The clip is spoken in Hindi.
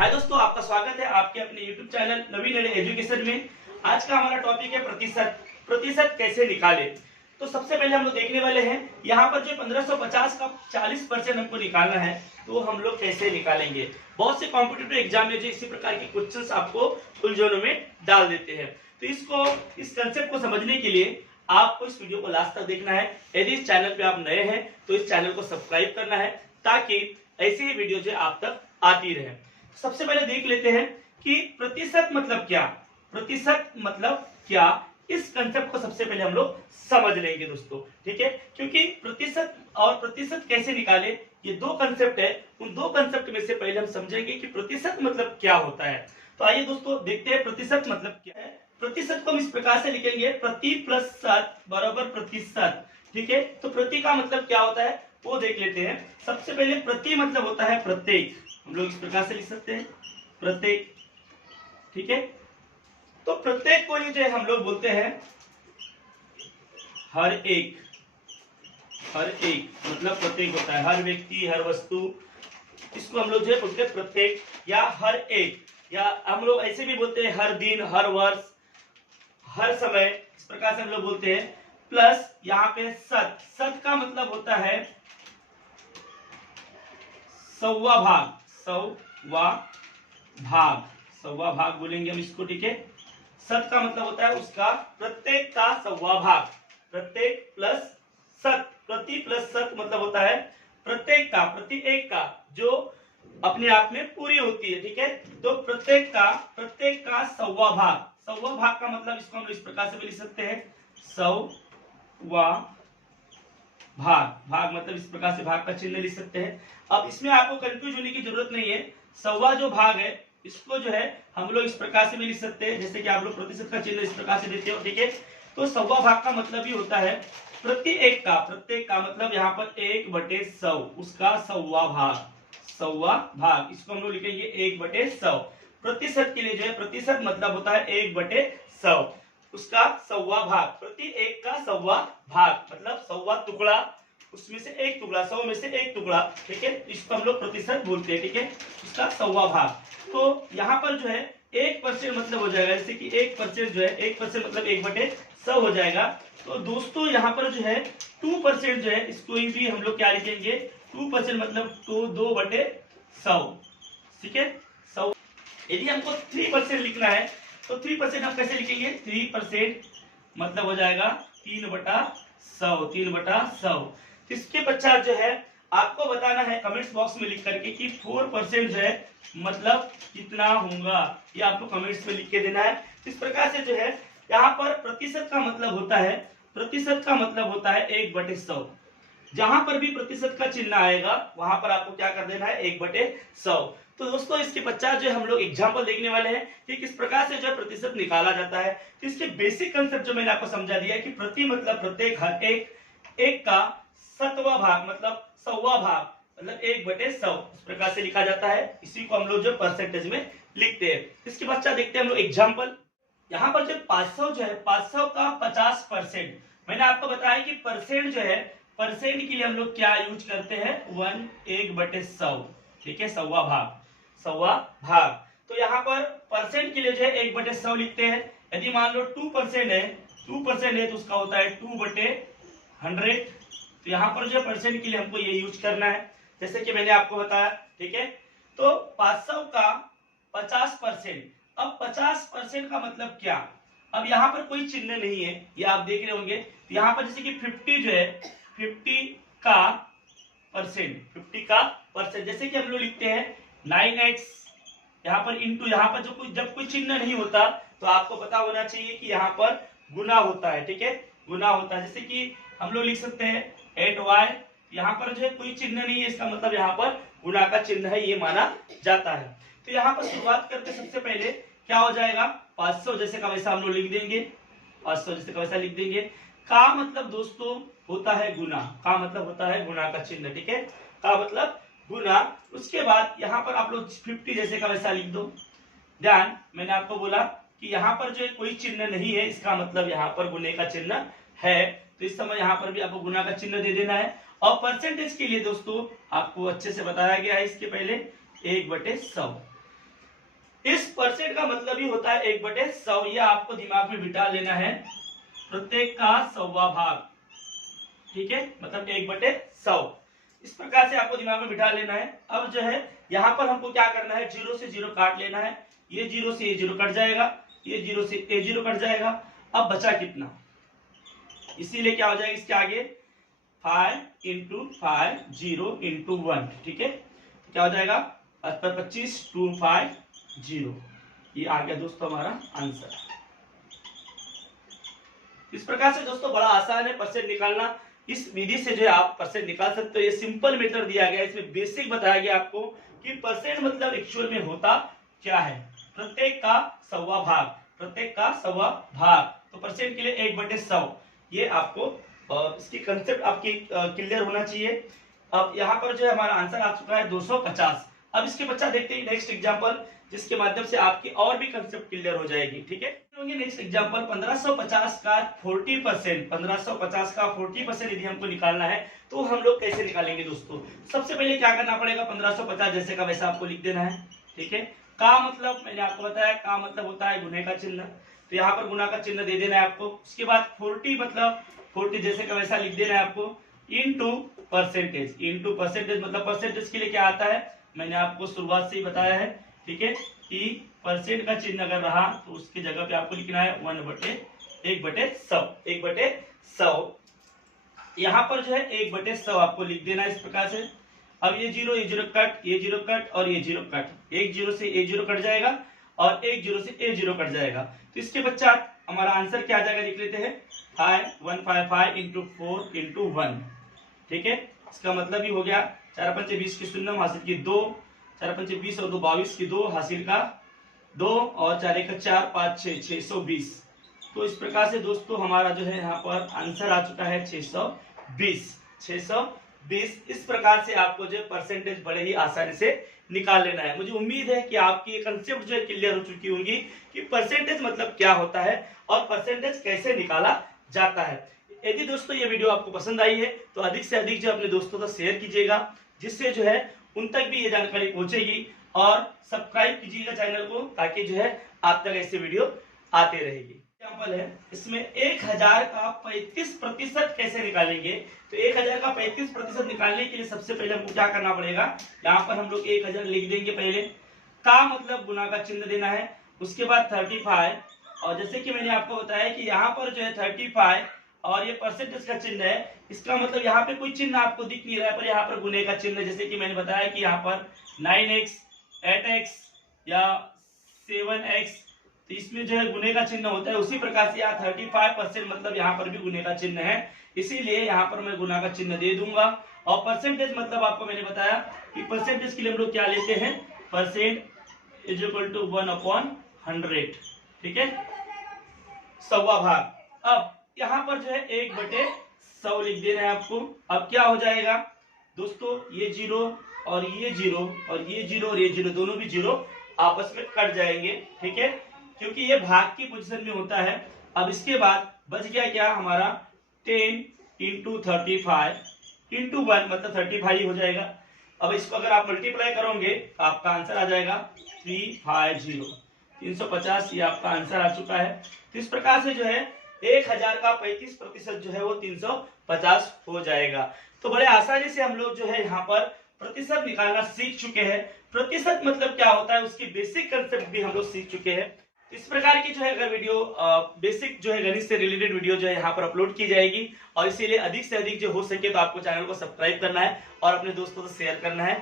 हाय दोस्तों, आपका स्वागत है आपके अपने YouTube चैनल नवीन एजुकेशन में। आज का हमारा टॉपिक है प्रतिशत कैसे निकाले। तो सबसे पहले हम लोग देखने वाले हैं यहाँ पर जो 1550 का 40% हमको निकालना है, तो हम लोग कैसे निकालेंगे। बहुत से कॉम्पिटिटिव एग्जाम में जो इसी प्रकार के क्वेश्चंस आपको उलझनों में डाल देते हैं। तो इस कंसेप्ट को समझने के लिए आपको इस वीडियो को लास्ट तक देखना है। यदि इस चैनल पे आप नए हैं तो इस चैनल को सब्सक्राइब करना है, ताकि ऐसी ही वीडियो जो आप तक आती रहे। सबसे पहले देख लेते हैं कि प्रतिशत मतलब क्या। प्रतिशत मतलब क्या, इस कंसेप्ट को सबसे पहले हम लोग समझ लेंगे दोस्तों, ठीक है। क्योंकि प्रतिशत और प्रतिशत कैसे निकाले, ये दो कंसेप्ट है। उन दो कंसेप्ट में से पहले हम समझेंगे कि प्रतिशत मतलब क्या होता है। तो आइए दोस्तों देखते हैं प्रतिशत मतलब क्या है। प्रतिशत को हम इस प्रकार से लिखेंगे, प्रति प्लस शत बराबर प्रतिशत, ठीक है। तो प्रति का मतलब क्या होता है वो देख लेते हैं। सबसे पहले प्रति मतलब होता है प्रत्येक, हम लोग इस प्रकार से लिख सकते हैं प्रत्येक, ठीक है। तो प्रत्येक को ही जो हम लोग बोलते हैं हर एक मतलब प्रत्येक होता है हर व्यक्ति, हर वस्तु, इसको हम लोग जो है बोलते हैं प्रत्येक या हर एक, या हम लोग ऐसे भी बोलते हैं हर दिन, हर वर्ष, हर समय, इस प्रकार से हम लोग बोलते हैं। प्लस यहाँ पे शत का मतलब होता है सौवा भाग बोलेंगे हम इसको, ठीक है। शत का मतलब होता है उसका प्रत्येक का सौवा भाग, प्रत्येक प्लस शत, प्रति प्लस शत मतलब होता है प्रत्येक का, प्रति एक का जो अपने आप में पूरी होती है, ठीक है। तो प्रत्येक का सौवा भाग का मतलब इसको हम इस प्रकार से भी लिख सकते हैं सौवा भाग मतलब इस प्रकार से भाग का चिन्ह लिख सकते हैं। अब इसमें आपको कंफ्यूज होने की जरूरत नहीं है। सौवा जो भाग है इसको जो है हम लोग इस प्रकार से भी लिख सकते हैं, जैसे कि आप लोग प्रतिशत का चिन्ह इस प्रकार से देते हो, ठीक है। तो सौवा भाग का मतलब ही होता है प्रत्येक का मतलब यहाँ पर 1/100, उसका सौवा भाग, इसको हम लोग लिखेंगे 1/100। प्रतिशत के लिए जो है प्रतिशत मतलब होता है 1/100, उसका सौवा भाग, प्रति एक का सौवा भाग मतलब सौवा टुकड़ा, उसमें से एक टुकड़ा, 100 में से एक टुकड़ा, ठीक है। इसको हम लोग प्रतिशत बोलते हैं, ठीक है, उसका सौवा भाग। तो यहाँ पर जो है 1% मतलब हो जाएगा, जैसे कि 1% जो है 1% मतलब 1/100 हो जाएगा। तो दोस्तों यहाँ पर जो है 2% जो है इसको भी हम लोग क्या लिखेंगे, 2% मतलब 2/100, ठीक है। 100 यदि हमको 3% लिखना है तो 3% हम कैसे लिखेंगे, 3% मतलब हो जाएगा 3/100। इसके पश्चात जो है आपको बताना है कमेंट्स बॉक्स में लिख करके कि 4% जो है मतलब कितना होगा, ये आपको कमेंट्स में लिख के देना है। इस प्रकार से जो है यहाँ पर प्रतिशत का मतलब होता है 1/100। जहां पर भी प्रतिशत का चिन्ह आएगा वहां पर आपको क्या कर देना है, 1/100। तो दोस्तों इसके पश्चात जो हम लोग एग्जाम्पल देखने वाले हैं कि किस प्रकार से जो प्रतिशत निकाला जाता है। तो इसके बेसिक कंसेप्ट जो मैंने आपको समझा दिया है कि प्रति मतलब प्रत्येक, हर एक का शतवा भाग मतलब सौवा भाग मतलब 1/100, इस प्रकार से लिखा जाता है। इसी को हम लोग जो परसेंटेज में लिखते हैं। इसके पश्चात देखते हैं हम लोग एग्जाम्पल। यहाँ पर जो 500 जो है 500 का 50%, मैंने आपको बताया कि परसेंट जो है, परसेंट के लिए हम लोग क्या यूज करते हैं, 1/100, ठीक है, सौवा भाग। तो यहाँ पर परसेंट के लिए जो है 1/100 लिखते हैं। यदि मान लो 2% है तो उसका होता है 2/100। तो यहाँ पर जो परसेंट के लिए हमको ये यूज करना है, जैसे कि मैंने आपको बताया, ठीक है। तो 500 का 50%, अब 50% का मतलब क्या, अब यहाँ पर कोई चिन्ह नहीं है, ये आप देख रहे होंगे। तो यहाँ पर जैसे कि 50 जो है 50 का परसेंट, जैसे कि हम लोग लिखते हैं 9x, यहाँ पर इंटू, यहाँ पर जब कोई चिन्ह नहीं होता तो आपको पता होना चाहिए कि यहाँ पर गुना होता है, ठीक है, गुना होता है। जैसे कि हम लोग लिख सकते हैं 8y, यहाँ पर जो है कोई चिन्ह नहीं है, इसका मतलब यहाँ पर गुना का चिन्ह है, ये माना जाता है। तो यहाँ पर शुरुआत करके सबसे पहले क्या हो जाएगा, 500 जैसे का वैसा हम लोग लिख देंगे, 500 जैसे का वैसा लिख देंगे। का मतलब दोस्तों होता है गुना, का मतलब होता है गुना का चिन्ह, ठीक है, का मतलब गुना। उसके बाद यहाँ पर आप लोग 50 जैसे का वैसा लिख दो। ध्यान, मैंने आपको बोला कि यहाँ पर जो कोई चिन्ह नहीं है, इसका मतलब यहाँ पर गुने का चिन्ह है। तो इस समय यहाँ पर भी आपको गुना का चिन्ह दे देना है। और परसेंटेज के लिए दोस्तों आपको अच्छे से बताया गया है इसके पहले 1/100। इस परसेंट का मतलब ही होता है 1/100। ये आपको दिमाग में बिठा लेना है, प्रत्येक का 100वां भाग, ठीक है, मतलब 1/100। इस प्रकार से आपको दिमाग में बिठा लेना है। अब जो है यहाँ पर हमको क्या करना है, 0 से 0 काट लेना है। ये 0 से ये 0 कट जाएगा, ये 0 से ये 0 कट जाएगा। अब बचा कितना, इसीलिए क्या हो जाएगा इसके आगे 5 × 5 0 × 1, ठीक है। तो क्या हो जाएगा 25 2 5 0। ये आ गया दोस्तों हमारा आंसर। इस प्रकार से दोस्तों बड़ा आसान है परसेंट निकालना। इस विधि से जो है आप परसेंट निकाल सकते हो। ये सिंपल मेथड दिया गया है, इसमें बेसिक बताया गया आपको कि परसेंट मतलब एक्चुअल में होता क्या है। प्रत्येक का 100वां भाग, प्रत्येक का 100वां भाग, तो परसेंट के लिए 1/100। ये आपको इसकी कंसेप्ट आपकी क्लियर होना चाहिए। अब यहाँ पर जो है हमारा आंसर आ चुका है 250। अब इसके बच्चा देखते हैं नेक्स्ट एग्जांपल, जिसके माध्यम से आपकी और भी कंसेप्ट क्लियर हो जाएगी, ठीक है। नेक्स्ट एग्जांपल 1550 का 40%, 1550 का 40% यदि हमको निकालना है तो हम लोग कैसे निकालेंगे दोस्तों। सबसे पहले क्या करना पड़ेगा, 1550 जैसे का वैसा आपको लिख देना है, ठीक है। का मतलब मैंने आपको बताया, का मतलब होता है गुने का चिन्ह, तो यहाँ पर गुना का चिन्ह दे देना है आपको। उसके बाद 40 मतलब 40 जैसे का वैसा लिख देना है आपको, इनटू परसेंटेज। इनटू परसेंटेज मतलब परसेंटेज के लिए क्या आता है, मैंने आपको शुरुआत से ही बताया है, ठीक है, कि परसेंट का चिन्ह अगर रहा तो उसकी जगह पे आपको लिखना है 1/100, 1/100। यहाँ पर जो है 1/100 आपको लिख देना है इस प्रकार से। अब ये 0 कट, ये 0 कट और ये 0 कट, एक 0 से ये 0 कट जाएगा और एक 0 से ये 0 कट जाएगा। तो इसके पश्चात हमारा आंसर क्या आ जाएगा, लिख लेते हैं 155 × 4 × 1, ठीक है। इसका मतलब ही हो गया 4 5 20 की 0 हासिल की 2, 4 5 20 और 2 22 की 2 हासिल का 2 और 4 1 4 5 6 620। तो इस प्रकार से दोस्तों हमारा जो है यहाँ पर आंसर आ चुका है 620। 620 इस प्रकार से आपको जो परसेंटेज बड़े ही आसानी से निकाल लेना है। मुझे उम्मीद है कि आपकी ये कंसेप्ट जो है क्लियर हो चुकी होंगी कि परसेंटेज मतलब क्या होता है और परसेंटेज कैसे निकाला जाता है। यदि दोस्तों ये वीडियो आपको पसंद आई है तो अधिक से अधिक जो अपने दोस्तों को शेयर कीजिएगा, जिससे जो है उन तक भी ये जानकारी पहुंचेगी, और सब्सक्राइब कीजिएगा चैनल को, ताकि जो है आप तक ऐसे वीडियो आते रहेगी। एग्जाम्पल है, इसमें 1000 का 35% कैसे निकालेंगे। तो 1000 का 35% निकालने के लिए सबसे पहले हमको क्या करना पड़ेगा, यहाँ पर हम लोग 1000 लिख देंगे। पहले का मतलब गुना का चिन्ह देना है, उसके बाद 35, और जैसे कि मैंने आपको बताया कि यहाँ पर जो है 35 और ये परसेंटेज का चिन्ह है, इसका मतलब यहाँ पे कोई चिन्ह आपको दिख नहीं रहा है, पर यहाँ पर गुने का चिन्ह, जैसे कि मैंने बताया कि यहाँ पर 9x 8x या 7x, तो इसमें जो है गुने का चिन्ह होता है। उसी प्रकार से यहाँ 35% मतलब यहाँ पर भी गुने का चिन्ह है, इसीलिए यहाँ पर मैं गुना का चिन्ह दे दूंगा। और परसेंटेज मतलब आपको मैंने बताया कि परसेंटेज के लिए हम लोग क्या लेते हैं, परसेंट इज इक्वल टू 1/100, ठीक है, 100वां भाग। अब यहाँ पर जो है 1/100 लिख देना है आपको। अब क्या हो जाएगा दोस्तों, ये 0 और ये 0 और ये 0 और ये 0 दोनों भी 0 आपस में कट जाएंगे, ठीक है, क्योंकि ये भाग की पोजीशन में होता है। अब इसके बाद बच गया क्या हमारा 10 × 35 × 1 मतलब 35 हो जाएगा। अब इसको अगर आप मल्टीप्लाई करोगे तो आपका आंसर आ जाएगा 350, 350। ये आपका आंसर आ चुका है। तो इस प्रकार से जो है 1000 का 35% जो है वो 350 हो जाएगा। तो बड़े आसानी से हम लोग जो है यहाँ पर प्रतिशत निकालना सीख चुके हैं। प्रतिशत मतलब क्या होता है उसकी बेसिक कंसेप्ट भी हम लोग सीख चुके हैं। इस प्रकार की जो है अगर वीडियो बेसिक जो है गणित से रिलेटेड वीडियो जो है यहाँ पर अपलोड की जाएगी, और इसीलिए अधिक से अधिक जो हो सके तो आपको चैनल को सब्सक्राइब करना है और अपने दोस्तों से शेयर करना है।